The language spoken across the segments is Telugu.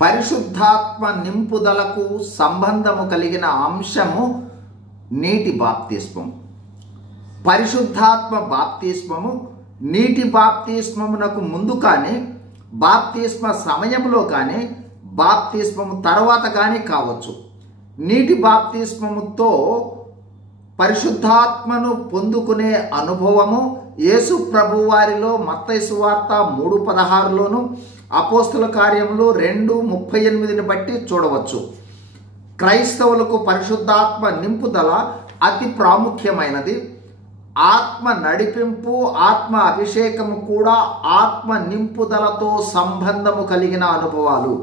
పరిశుద్ధాత్మ నింపుదలకు సంబంధము కలిగిన అంశము నీటి బాప్తిస్మం. పరిశుద్ధాత్మ బాప్తిస్మము నీటి బాప్తిస్మమునకు ముందు కానీ, బాప్తిస్మ సమయంలో కానీ, బాప్తిస్మము తర్వాత కానీ కావచ్చు. నీటి బాప్తిస్మముతో పరిశుద్ధాత్మను పొందుకునే అనుభవము యేసు ప్రభు వారిలో మత్తయి సువార్త 3:16లోను, అపోస్తల కార్యములు 2:38 బట్టి చూడవచ్చు. క్రైస్తవులకు పరిశుద్ధాత్మ నింపుదల అతి ప్రాముఖ్యమైనది. ఆత్మ నడిపింపు, ఆత్మ అభిషేకము కూడా ఆత్మ నింపుదలతో సంబంధము కలిగిన అనుభవాలు.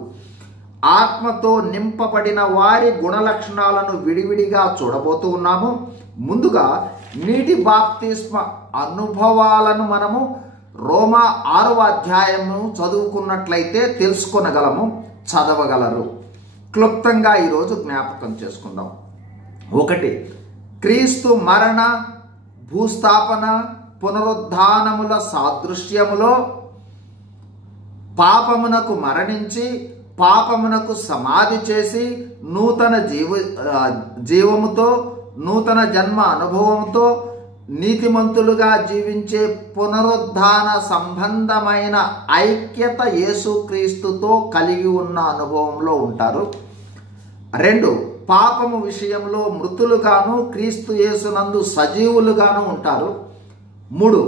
ఆత్మతో నింపబడిన వారి గుణలక్షణాలను విడివిడిగా చూడబోతూ ఉన్నాము. ముందుగా నీటి బాప్తిస్మ అనుభవాలను మనము రోమా 6వ అధ్యాయము చదువుకున్నట్లయితే తెలుసుకొనగలము, చదవగలరు. క్లుప్తంగా ఈరోజు జ్ఞాపకం చేసుకుందాం. 1. క్రీస్తు మరణ, భూస్థాపన, పునరుద్ధానముల సాదృశ్యములో పాపమునకు మరణించి, పాపమునకు సమాధి చేసి, నూతన జీవముతో, నూతన జన్మ అనుభవంతో నీతిమంతులుగా జీవించే పునరుద్ధాన సంబంధమైన ఐక్యత యేసుక్రీస్తుతో కలిగి ఉన్న అనుభవంలో ఉంటారు. 2. పాపము విషయంలో మృతులుగాను, క్రీస్తు యేసునందు సజీవులుగాను ఉంటారు. 3.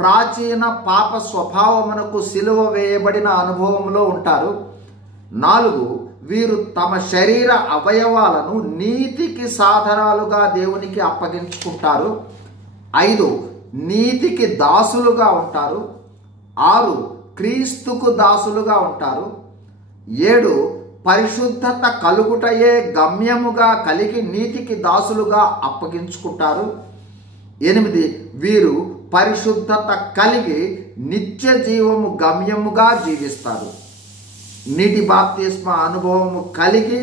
ప్రాచీన పాప స్వభావమునకు సిలువ వేయబడిన అనుభవంలో ఉంటారు. 4. వీరు తమ శరీర అవయవాలను నీతికి సాధనాలుగా దేవునికి అప్పగించుకుంటారు. 5. నీతికి దాసులుగా ఉంటారు. 6. క్రీస్తుకు దాసులుగా ఉంటారు. 7. పరిశుద్ధత కలుగుటయే గమ్యముగా కలిగి నీతికి దాసులుగా అప్పగించుకుంటారు. 8. వీరు పరిశుద్ధత కలిగి నిత్య జీవము గమ్యముగా జీవిస్తారు. నీటి బాప్తిస్మ అనుభవము కలిగి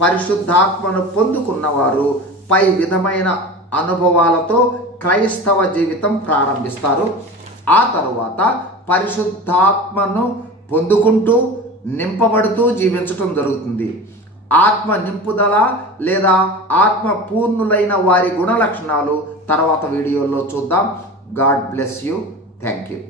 పరిశుద్ధాత్మను పొందుకున్నవారు పై విధమైన అనుభవాలతో క్రైస్తవ జీవితం ప్రారంభిస్తారు. ఆ తరువాత పరిశుద్ధాత్మను పొందుకుంటూ నింపబడుతూ జీవించటం జరుగుతుంది. ఆత్మ నింపుదల లేదా ఆత్మ పూర్ణులైన వారి గుణలక్షణాలు తర్వాత వీడియోలో చూద్దాం. God bless you. Thank you.